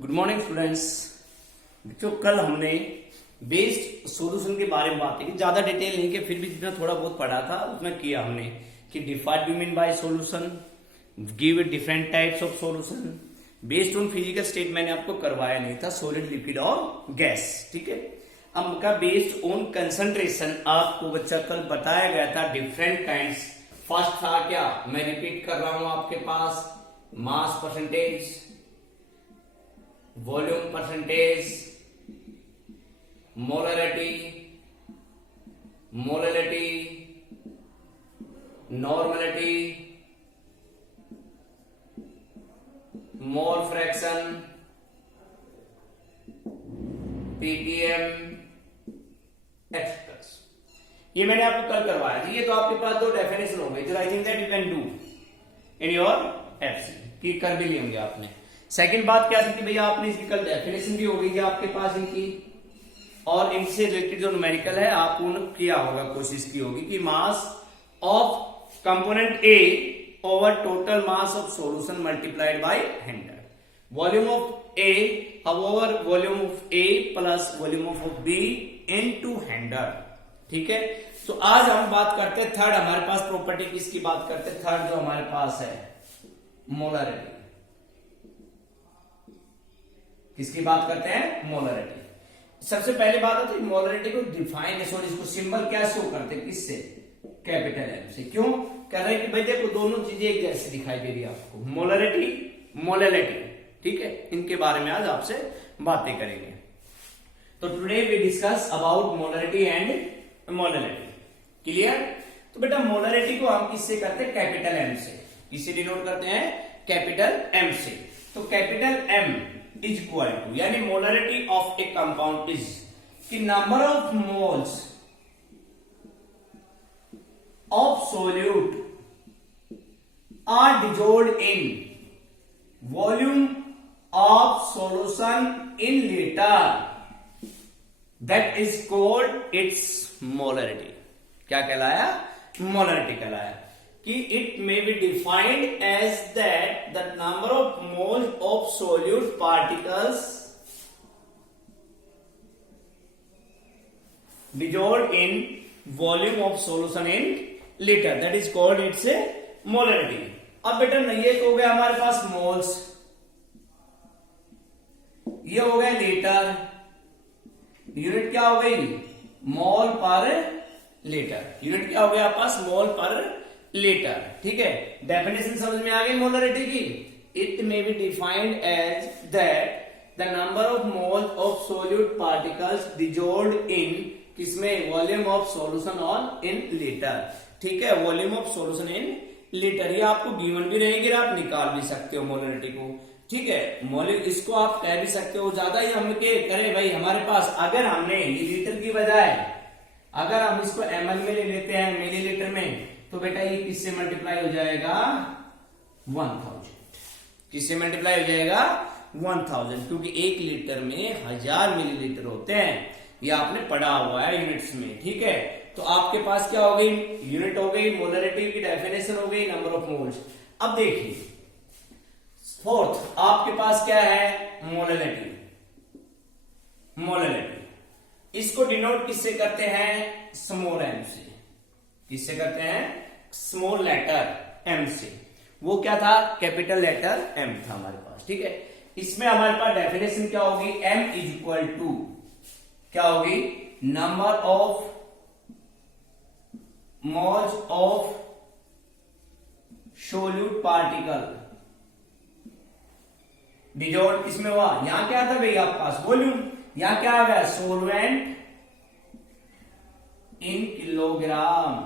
Good morning students. जो कल हमने बेस्ड सॉल्यूशन के बारे में बात की, ज्यादा डिटेल नहीं कि फिर भी जितना थोड़ा बहुत पढ़ा था उसमें किया हमने कि defined you mean by solution, give different types of solution based on physical state. मैंने आपको करवाया नहीं था, सॉलिड, लिक्विड और गैस। ठीक है, अब का बेस्ड ऑन कंसंट्रेशन आपको बच्चा कल बताया गया था डिफरेंट काइंड्स। फर्स्ट था क्या, मैं रिपीट कर रहा हूं आपके पास, mass percentage, volume percentage, molarity, normality, mole fraction, PPM, etcetera. ये मैंने आपको कल करवाया था। ये तो आपके पास दो डेफिनेशन हो गई जो I think that you can do in your FC, की कर भी ली होंगे आपने। सेकंड बात क्या थी कि भैया आपने इसकी कल डेफिनेशन भी हो गई है आपके पास इनकी, और इनसे रिलेटेड जो न्यूमेरिकल है आपने किया होगा, कोशिश की होगी कि mass of component A over total mass of solution multiplied by 100, volume of A over volume of A plus volume of B into 100। ठीक है, तो आज हम बात करते हैं थर्ड, हमारे पास प्रॉपर्टी किसकी बात करते हैं, थर्ड जो हमारे पास है मोलरिटी। किसकी बात करते हैं, मोलरिटी। सबसे पहले बात होती है मोलरिटी को डिफाइन, सॉरी इसको सिंबल क्या शो करते हैं, किससे, कैपिटल एम से। क्यों कह रहे हैं कि भाई देखो दोनों चीजें एक जैसी दिखाई दे रही है आपको, मोलरिटी, मोलैलिटी। ठीक है, इनके बारे में आज आपसे बातें करेंगे। तो today we discuss about molarity and molality. Clear. तो बेटा मोलरिटी को हम किससे करते हैं, कैपिटल एम से। किससे डिनोट करते हैं, कैपिटल एम से। तो capital M is equal to, यानी molarity of a compound is कि number of moles of solute are dissolved in volume of solution in litre, that is called its molarity. क्या कहलाया, molarity कहलाया। कि it may be defined as that the number of moles of solute particles dissolved in volume of solution in liter, that is called its molarity। अब बेटा ये तो हो गया हमारे पास मोल्स, ये हो गया लीटर, यूनिट क्या हो गई, मोल पर लीटर। यूनिट क्या हो गया आपके पास, मोल पर लीटर। ठीक है, डेफिनेशन समझ में आ गई मोलरिटी की। It may be defined as that the number of mole of solute particles dissolved in किसमें, volume of solution on in litre. ठीक है, volume of solution in litre. ये आपको गिवन भी रहेगी, आप निकाल भी सकते हो मोलरिटी को। ठीक है, मोलिक इसको आप कह भी सकते हो। ज्यादा ही हम करें भाई, हमारे पास अगर हमने ये लीटर की बजाय अगर हम इसको ml में ले लेते हैं, मिलीलीटर में, तो बेटा ये किससे मल्टीप्लाई हो जाएगा, 1000। किससे मल्टीप्लाई हो जाएगा, 1000, क्योंकि एक लीटर में 1000 मिलीलीटर होते हैं, ये आपने पढ़ा हुआ है यूनिट्स में। ठीक है, तो आपके पास क्या हो गई, यूनिट हो गई, मोलरिटी की डेफिनेशन हो गई, नंबर ऑफ मोल्स। अब देखिए फोर्थ आपके पास क्या है, मोलैलिटी। मोलैलिटी इसको डिनोट किससे करते हैं, स्मॉल एम से। किससे करते हैं, स्मॉल लेटर एम से। वो क्या था, कैपिटल लेटर एम था हमारे पास। ठीक है, इसमें हमारे पास डेफिनेशन क्या होगी, एम इज इक्वल टू क्या होगी, number of moles of solute particle dissolve किसमें हुआ, यहां क्या था भाई आपके पास, वॉल्यूम। यहां क्या आ गया, सोलवेंट इन किलोग्राम।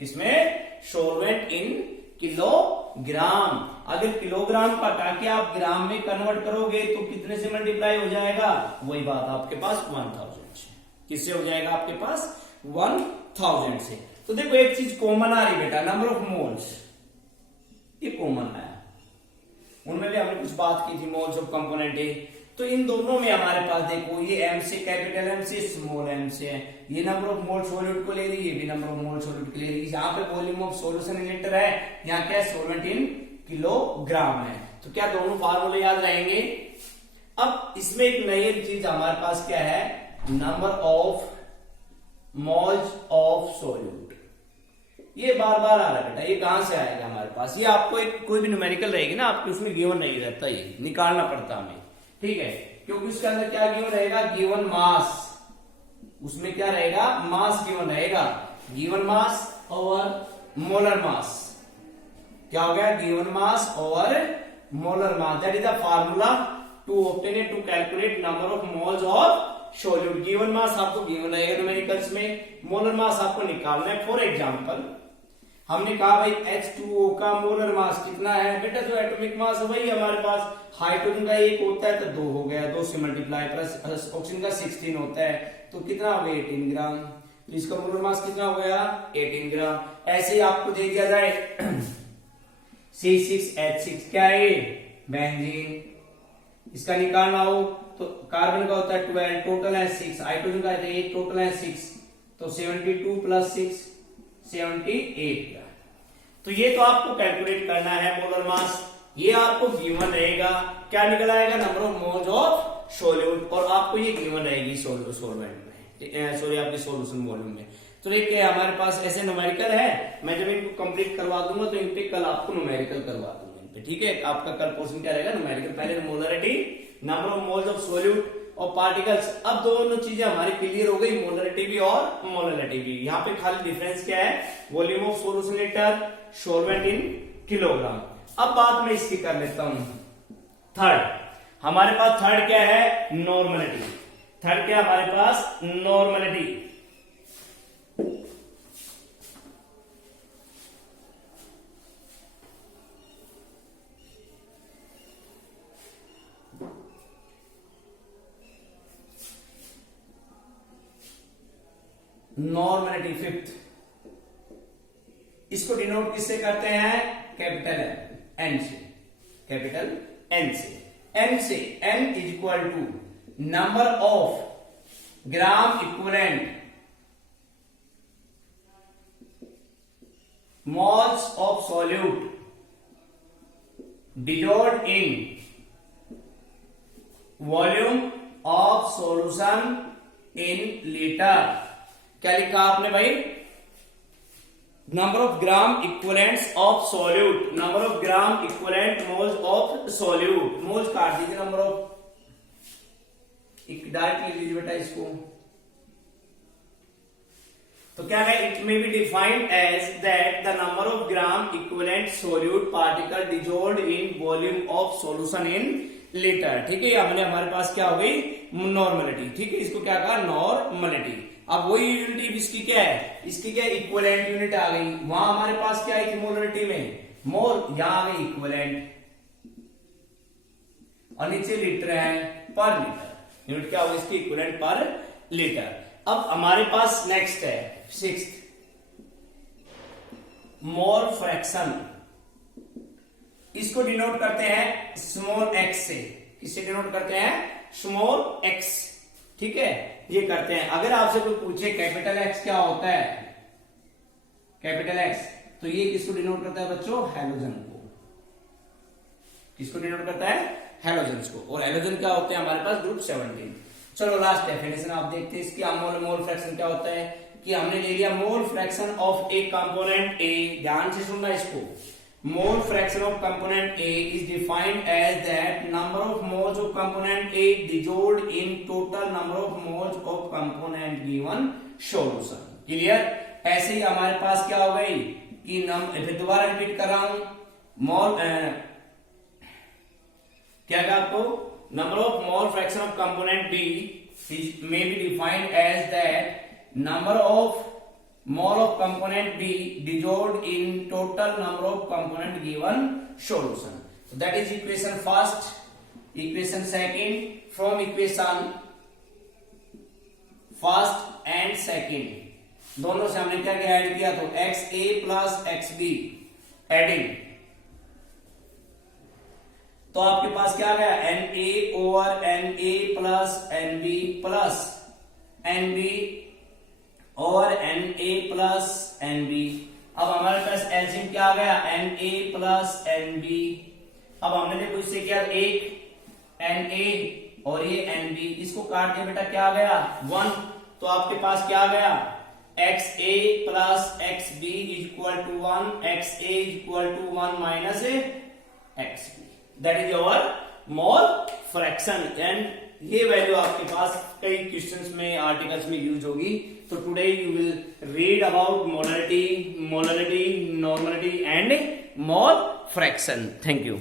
किसमें, सोलवेंट इन किलोग्राम। अगर किलोग्राम का हटा आप ग्राम में कन्वर्ट करोगे तो कितने से मल्टीप्लाई हो जाएगा, वही बात आपके पास 1000 से। किससे हो जाएगा आपके पास, 1000 से। तो देखो एक चीज कॉमन आ रही बेटा, नंबर ऑफ मोल्स, ये कॉमन आया। उनमें भी हमने कुछ बात की थी, मोल्स ऑफ कंपोनेंट ए। तो इन दोनों में हमारे पास देखो ये एम से, कैपिटल एम से, स्मॉल एम से है। ये नंबर ऑफ मोल सॉल्यूट को ले रही है, ये भी नंबर ऑफ मोल सॉल्यूट को ले रही है। यहाँ पे volume of solution in litre है, यहाँ क्या है, सॉल्वेंट इन किलोग्राम है। तो क्या दोनों फार्मूले याद रहेंगे? अब इसमें एक नई चीज हमारे पास क्या है, number of moles of solute. ये बार बार आ रहा है बेटा, ये कहां से आएगा हमारे पास? ये आपको एक कोई भी न्यूमेरिकल रहेगी ना आपकी, उसमें गिवन नहीं रहता, ये निकालना पड़ता हमें, ठीक है? क्योंकि उसके अंदर क्या गिवन रहेगा, गिवन मास। उसमें क्या रहेगा, मास गिवन रहेगा, गिवन मास और मोलर मास। क्या हो गया, गिवन मास और molar mass. That is the formula to obtain to calculate number of moles of solute. Given mass आपको गिवन रहेगा न्यूमेरिकल्स में, मोलर मास आपको निकालना है। फॉर एग्जांपल हमने कहा भाई H2O का मोलर मास कितना है बेटा, जो एटॉमिक मास है वही हमारे पास। हाइड्रोजन का 1 होता है तो 2 हो गया, 2 से मल्टीप्लाई, प्लस ऑक्सीजन का 16 होता है तो कितना हो गया, 18 ग्राम। तो इसका मोलर मास कितना हो गया, 18 ग्राम। ऐसे ही आपको दे दिया जाए C6H6 क्या है, बेंजीन। इसका निकालना हो तो कार्बन का होता है 12, टोटल है 6, हाइड्रोजन का 8, टोटल है 6, तो 72 प्लस 6 78 का। तो ये तो आपको कैलकुलेट करना है मोलर मास, ये आपको गिवन रहेगा। क्या निकल आएगा, number of moles of solute, और आपको ये गिवन रहेगी सॉल्वेंट में, सॉरी आपके सॉल्यूशन वॉल्यूम में। तो ये हमारे पास ऐसे न्यूमेरिकल है, मैं जब इनको कंप्लीट करवा दूंगा तो इन पे कल आपको न्यूमेरिकल करवा दूंगा इन पे, ठीक है? आपका कल पोर्शन क्या रहेगा, न्यूमेरिकल। पहले molarity, number of moles of solute और पार्टिकल्स। अब दोनों चीजें हमारी क्लियर हो गई, मोलरिटी भी और मोलरिटी भी। यहाँ पे खाली डिफरेंस क्या है, volume of solution litre, solvent in kilogram. अब बात मैं इसकी कर लेता हूं थर्ड। हमारे पास थर्ड क्या है, नॉर्मलिटी। थर्ड क्या हमारे पास, नॉर्मलिटी। नॉर्मलिटी फिफ्थ, इसको डिनोट किससे करते हैं, कैपिटल एन से, कैपिटल एन से। एन से, N is equal to number of gram equivalent moles of solute dissolved in volume of solution in litre. क्या लिखा आपने भाई, number of gram equivalents of solute, number of gram equivalent moles of solute. Moles काट दीजिए, number of, direct लिख लीजिए बेटा इसको। तो क्या है, it may be defined as that the number of gram equivalent solute particle dissolved in volume of solution in litre. ठीक है, हमने हमारे पास क्या हो गई, नॉर्मलिटी। ठीक है, इसको क्या कहा, नॉर्मलिटी। अब वही यूनिटी इसकी क्या है, इसकी क्या इक्विवेलेंट यूनिट आ गई। वहां हमारे पास क्या आई थी मोलरिटी में, मोल, यहां आ गई इक्विवेलेंट, और नीचे लीटर है पर लीटर। यूनिट क्या होगी इसकी, इक्विवेलेंट पर लीटर। अब हमारे पास नेक्स्ट है सिक्स्थ, मोल फ्रैक्शन। इसको डिनोट करते हैं स्मॉल एक्स से। किससे डिनोट करते हैं, स्मॉल एक्स। ठीक है, ये करते हैं। अगर आपसे कोई पूछे कैपिटल एक्स क्या होता है, कैपिटल एक्स, तो ये किसको डिनोट करता है बच्चों, हैलोजन को। किसको डिनोट करता है, हैलोजन को। और हैलोजन क्या होते हैं हमारे पास, ग्रुप 17। चलो लास्ट डेफिनेशन आप देखते हैं इसकी। मोल फ्रैक्शन क्या होता है, कि हमने ले लिया mole fraction of a component A. ध्यान से सुनना इसको। Mole fraction of component A is defined as that number of moles of component A dissolved in total number of moles of component given solution. Clear. ऐसे ही हमारे पास क्या हो गई कि फिर दोबारा रिपीट कर रहा हूं, मोल क्या कहा आपको, number of mole fraction of component B may be defined as that number of mole of component B dissolved in total number of component given solution. So that is equation first, equation second. From equation first and second दोनों से हमने क्या क्या add किया, तो XA plus XB adding, तो आपके पास क्या गया, NA over NA plus NB plus NB over NA plus NB अब हमारे पास एलसीएम क्या आ गया, Na प्लस NB। अब हमने देखो इससे क्या, एक Na और ये NB, इसको काट के बेटा क्या आ गया 1, तो आपके पास क्या आ गया XA plus XB equal to 1, XA equal to 1 minus XB, that is your mole fraction. And ये वैल्यू आपके पास कई क्वेश्चंस में, आर्टिकल्स में यूज होगी। तो today you will read about molarity, normality and mole fraction. Thank you.